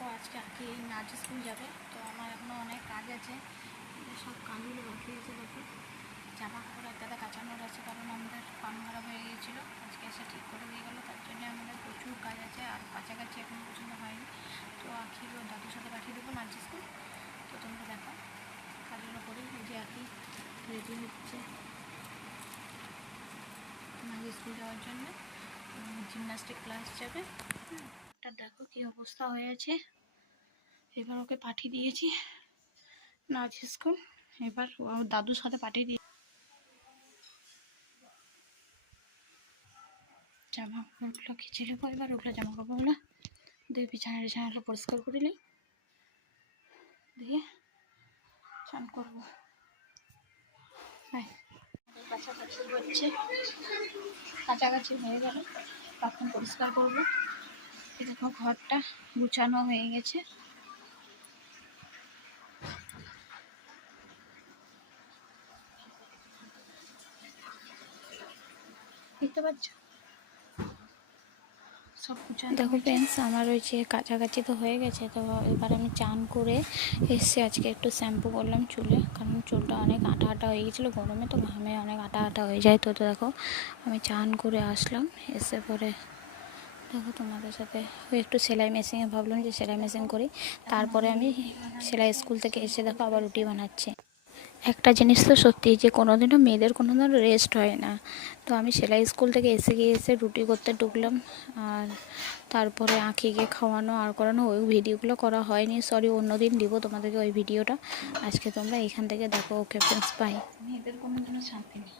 দেখো আজকে আঁকি নাচ স্কুল যাবে, তো আমার এখনও অনেক কাজ আছে, সব কাজগুলো বাকি আছে। দেখো জামা কাপড় একটা কাচানোর আছে, কারণ আমাদের পান খারাপ হয়ে গিয়েছিলো, আজকে এসে ঠিক করে দিয়ে গেলো। তার জন্য আমাদের প্রচুর কাজ আছে, আর কাছাকাছি এখনও পর্যন্ত হয়নি। তো আঁকির ওর দাদুর সাথে পাঠিয়ে দেবো নাচ স্কুল। তো তোমরা দেখো কাজগুলো করি। এই যে আঁকি রেডি হচ্ছে নাচ স্কুল যাওয়ার জন্য, জিমনাস্টিক ক্লাস যাবে। দেখো কি অবস্থা হয়েছে। এবার ওকে পাঠিয়ে দিয়েছি নাচ স্কুল, এবার ওর দাদুর সাথে পাঠিয়ে দিয়ে জামা কাপড়গুলো খিচে নেবো। এবার ওগুলো জামা কাপড়গুলো দিয়ে বিছানাগুলো পরিষ্কার করে নিই, দিয়ে চান করবো। কাছাকাছি হচ্ছে, কাছাকাছি হয়ে গেল, তখন পরিষ্কার করবো। দেখো ঘরটা গুছানো হয়ে গেছে। দেখতে পাচ্ছ সব গুছানো। দেখো ফ্রেন্ডস, আমার ওই যে কাছাকাছি তো হয়ে গেছে। তো এবার আমি চান করে এসে আজকে একটু শ্যাম্পু করলাম চুলে, কারণ চুলটা অনেক আটা আটা হয়ে গেছিলো গরমে, তো ঘামে অনেক আটা আটা হয়ে যায়। তো দেখো আমি চান করে আসলাম, এসে পরে দেখো তোমাদের সাথে ওই একটু সেলাই মেশিনে ভাবলাম যে সেলাই মেশিন করি। তারপরে আমি সেলাই স্কুল থেকে এসে দেখো আবার রুটি বানাচ্ছি। একটা জিনিস তো সত্যি যে কোনোদিনও মেয়েদের কোনো দিনও রেস্ট হয় না। তো আমি সেলাই স্কুল থেকে এসে রুটি করতে ঢুকলাম, আর তারপরে আঁকিকে খাওয়ানো আর করানো, ওই ভিডিওগুলো করা হয়নি, সরি, অন্যদিন দিব তোমাদেরকে ওই ভিডিওটা। আজকে তোমরা এখান থেকে দেখো। Okay friends, bye. মেয়েদের কোনো দিনও শান্তি নেই।